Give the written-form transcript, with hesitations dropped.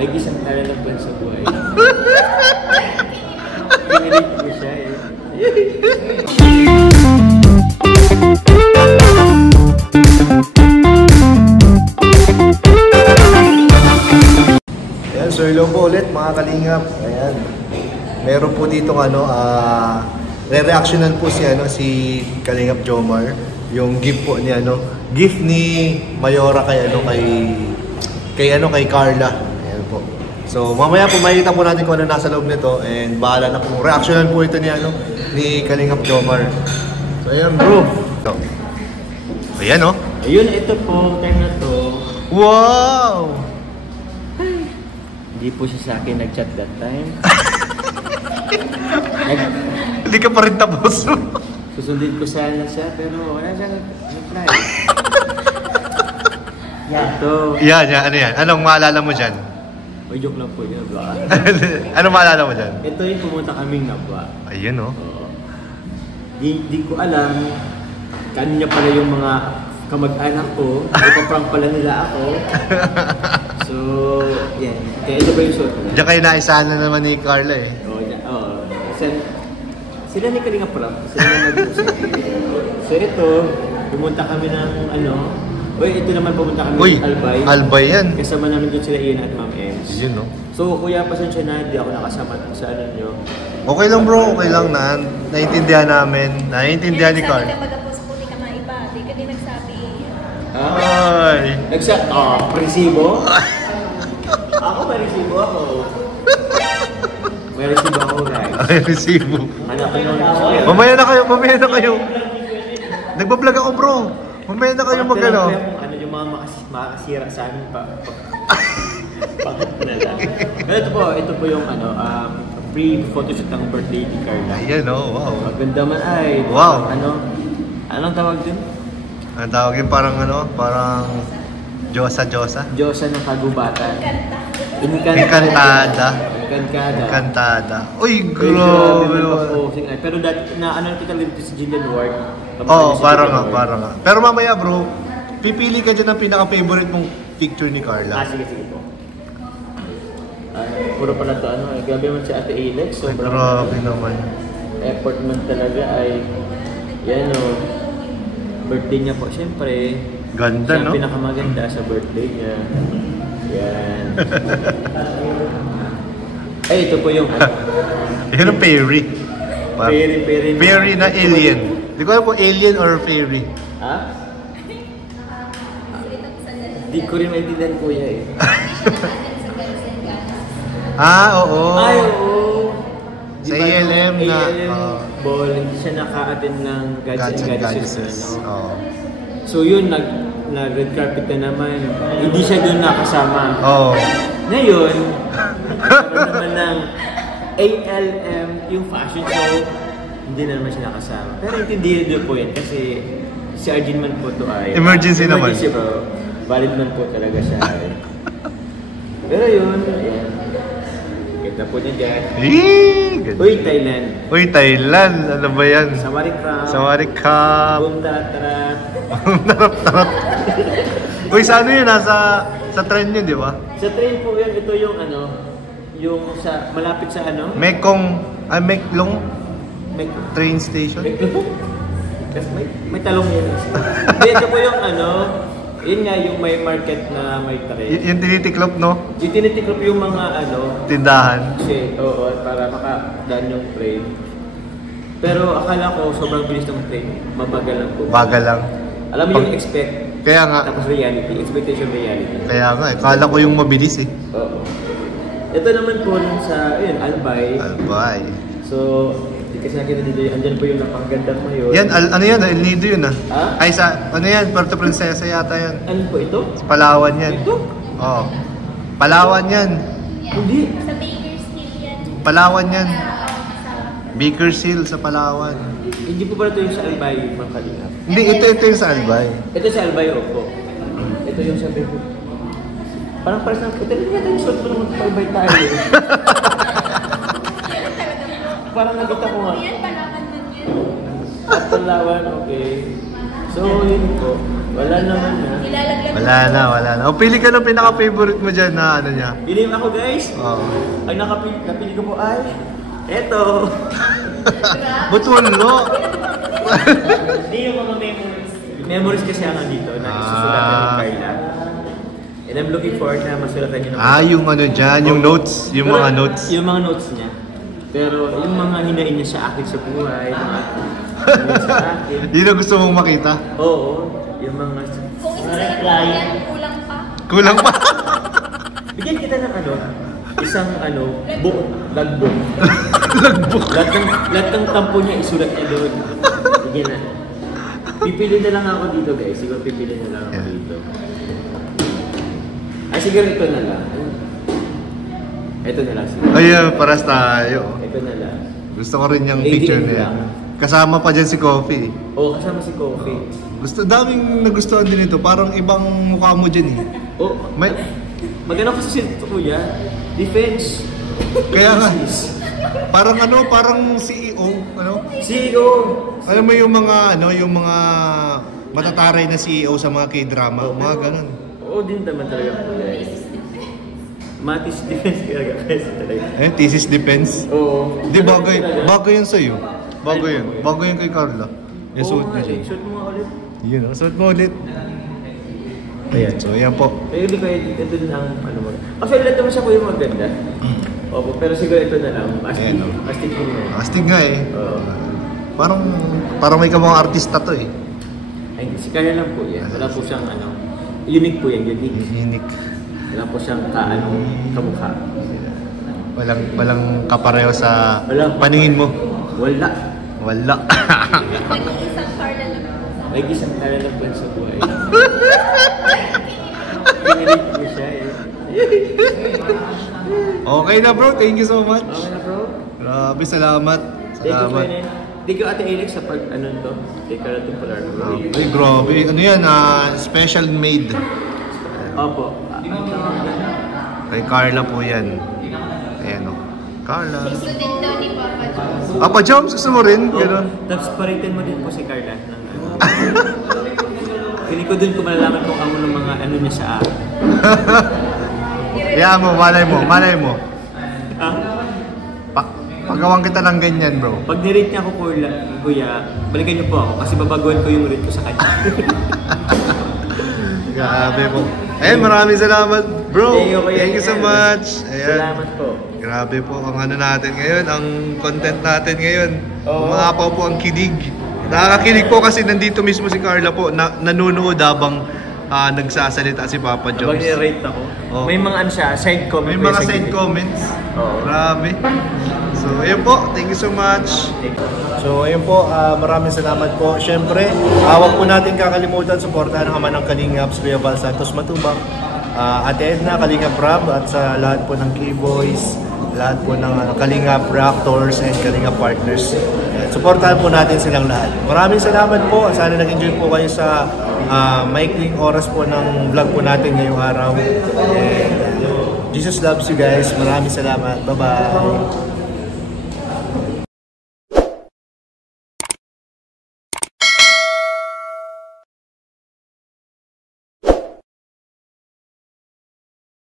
Ay, isang tala lang pa sa buhay. Pinilig ko siya eh. Ayan, so hello po ulit mga kalingap. Ayan. Meron po dito re-reactionan po si Kalingap Jomar. Yung gift po ni gift ni Mayora kay Carla. Ayan po. So mamaya po makikita po natin kung ano nasa loob nito and bahala na po. Reactionan po ito ni Kalingap Jomar. So ayan bro. So, ayan oh. Ayun, ito po, time na to. Wow! Hindi po siya sa akin nag-chat that time. Hindi ka pa rin tapos. Susundin ko sana siya, pero wala siyang reply. Ito. Yan. Ano yan? Anong maalala mo dyan? May joke lang po yun, ba? Anong maalala mo dyan? Ito yung pumunta kaming Nabwa. Ayun oh. Di ko alam kanina pala yung mga kamag-anak ko. Ipaprank pala nila ako. So, yan. Kaya ito ba yung suot na? Diyan kayo naisahan na naman ni Carla eh. Oo. Sila ni Kalinga Prank. Sila na nag-usap. So ito, pumunta kami ng ito naman pumunta kami ng Albay. Albay yan. Kasama namin doon sila Ian at Ma'am Ems. Yun no. So kuya, pasensya na, hindi ako nakasama sa nyo. Okay lang bro, okay lang na. Naiintindihan namin. Naiintindihan ni Carla. Ay! Resibo? Ako may resibo ako. May resibo ako, guys. Ay, resibo. Hanapin mo na. Mamaya na kayo. Nagbablog ako bro. Mamaya na kayo mag-ano. Ano yung mga makasira sa amin pa. Bakit na lang. Pero ito po yung free photoshoot ng birthday ni Carla. Ayan oh, wow. Maganda man ay. Wow. Anong tawag din? Ang tawag yun parang Diyosa. Diyosa ng kagubatan. Encantada. Uy, grabe. Pero dati kita rin si Jillian Ward. Parang nga. Pero mamaya bro, pipili ka dyan ng pinaka-favorite mong picture ni Carla. Sige po. Puro pala ito, grabe man si Ate Alex. Grabe naman. Effort man talaga ay, yan birthday niya po, siyempre. Ganda, no? Siya pinakamaganda sa birthday niya. Yan. Ay, ito po yung Yan ang fairy. Fairy na alien. Di ko alam kung alien or fairy. Ha? Di ko rin maintindihan kuya eh. Oo. Ay, oo. Sa ALM na ball, hindi siya naka-attend ng Gods and Goddesses. So yun, nag-red carpet na naman. Hindi siya doon nakasama. Ngayon, naman ng ALM, yung fashion show, hindi na naman siya nakasama. Pero intindihan doon po yan kasi si Arjun man po ito ay emergency naman. Bro. Valid man po talaga siya. Pero yun, ayan. Kita po niya dyan. Uy, Thailand. Ano ba yan? Sawarikap. Boom, tarat-tarat. Tarat-tarat. Uy, sa ano yun? Sa train yun, di ba? Sa train po yan. Ito yung yung malapit sa Meklong train station. May talong yan. Ito po yung yun nga yung may market na may train. Yung tinitiklop, no? Yung tinitiklop yung mga tindahan. Kasi, para makadaan yung train. Pero akala ko sobrang bilis ng train. Mabagal lang po. Bagal lang. Alam mo yung expect. Kaya nga. Tapos reality. Expectation reality. Kaya nga. Akala ko yung mabilis eh. Oo. Ito naman po sa, Albay. So, kasi nakita dito, andyan po yung napangganda mo yun. Yan, ano yan? El Nido yun ah. Ha? Ay, ano yan? Puerto Princesa yata yan. Ano po ito? Palawan yan. Ito? Oo. Palawan yan. Hindi. Sa Bakersfield yan. Palawan yan. Bakersfield sa Palawan. Hindi po pala ito yung sa Albay, mga Kalinga. Hindi, ito yung sa Albay. Ito sa Albay, opo. Ito yung sa Bakersfield. Parang pares na, ito yung suot mo naman sa Albay tayo. Parang nakita ko nga. Yan, Palawan man yan. At Palawan, okay. So, yun po. Wala naman na. Wala na. O, pili ka ng pinaka-favorite mo dyan na ano niya. Pili ako guys. Oo. Ang napili ko po ay eto. Butullo. Hindi yung mga memories. Memories kasi ako dito na isusulatan ni Carla. And I'm looking forward na masulatan niyo naman. Yung ano dyan, yung notes. Yung mga notes. Yung mga notes niya. Pero yung mga hinain niya sa akin sa buhay, mga sa akin. Yun ang gusto mong makita? Oo. Yung mga... Kung isa yan, kulang pa. Kulang pa. Bigyan kita ng isang logbook. Logbook. Lahat ng tampo niya isulat niya doon. Bigyan na. Pipili na lang ako dito guys. Siguro pipili na lang ako dito. Ay siguro ito na lang. Ito na lang siguro. Ayun, paras tayo. Ito na lang. Gusto ko rin yung Lady picture in niya. Black. Kasama pa dyan si Coffee. Oo, kasama si Coffee. Daming nagustuhan din ito. Parang ibang mukha mo dyan eh. Oo. Maganda kasi si Kuya. Defense. Kaya nga. Parang CEO. CEO. Alam mo yung mga matataray na CEO sa mga K-drama. Mga ganun. Oo din naman talaga po guys. Matis defense talaga talaga. Thesis defense? Oo. Hindi, bagay yan sa'yo. Bago yun kay Carla. Yung suit niya siya. Suit mo nga ulit. Yun, suit mo ulit. Ayan, so yan po. Pero hindi ko ito din ang mo. Actually, lahat naman siya po yung maganda. Opo, pero siguro ito na lang. Astig ko na. Astig nga eh. Oo. Parang may kamang artista to eh. Ay, si Kaya lang po yan. Wala po siyang unique po yan, unique. Wala po siyang kamukha. Walang kapareho sa Wala. paningin mo. Wala. Nag-iisang Carla lang. May isang Kaya lang po sa buhay. Pinilig ko siya eh. Okay na bro, thank you so much. Okay na bro. Grabe, salamat. Thank you for it. Thank you Ate Alex sa pag to. Take care to Polar. Ay, grabe. Ano yan? Special made. Opo. Kay Carla po yan. Ayan o. Carla. Gusto din daw ni Papa Jones. Papa Jones, gusto mo rin? Gano'n. Tapos paritin mo din po si Carla. Pili ko dun kung malalaman kung ano ng mga niya sa akin. Kaya mo, malay mo. Ah? Pagawang kita ng ganyan, bro. Pag nirate niya ako, kuya, balikan niyo po ako kasi babaguhan ko yung rate ko sa kanya. Grabe po. Ayun, maraming salamat, bro. Thank you so much. Ayan. Salamat po. Grabe po ang natin ngayon, ang content natin ngayon. Oo. Umangapaw po ang kilig. Nakakakilig po kasi nandito mismo si Carla po, nanonood habang nagsasalita si Papa Jones. Habang nirate ako. Oo. May mga side comment. May mga side comments. Oo. Grabe. So, ayun po. Thank you so much. So, ayun po. Maraming salamat po. Siyempre, huwag po natin kakalimutan suportahan ang ama ng Kalingap, Kuya Val Santos Matubang, Ate Edna, Kalingap Rob, at sa lahat po ng K-Boys, lahat po ng Kalingap Raptors and Kalingap Partners. Suportahan po natin silang lahat. Maraming salamat po. Sana nag-enjoy po kayo sa maikling oras po ng vlog po natin ngayong araw. And Jesus loves you guys. Maraming salamat. Bye-bye.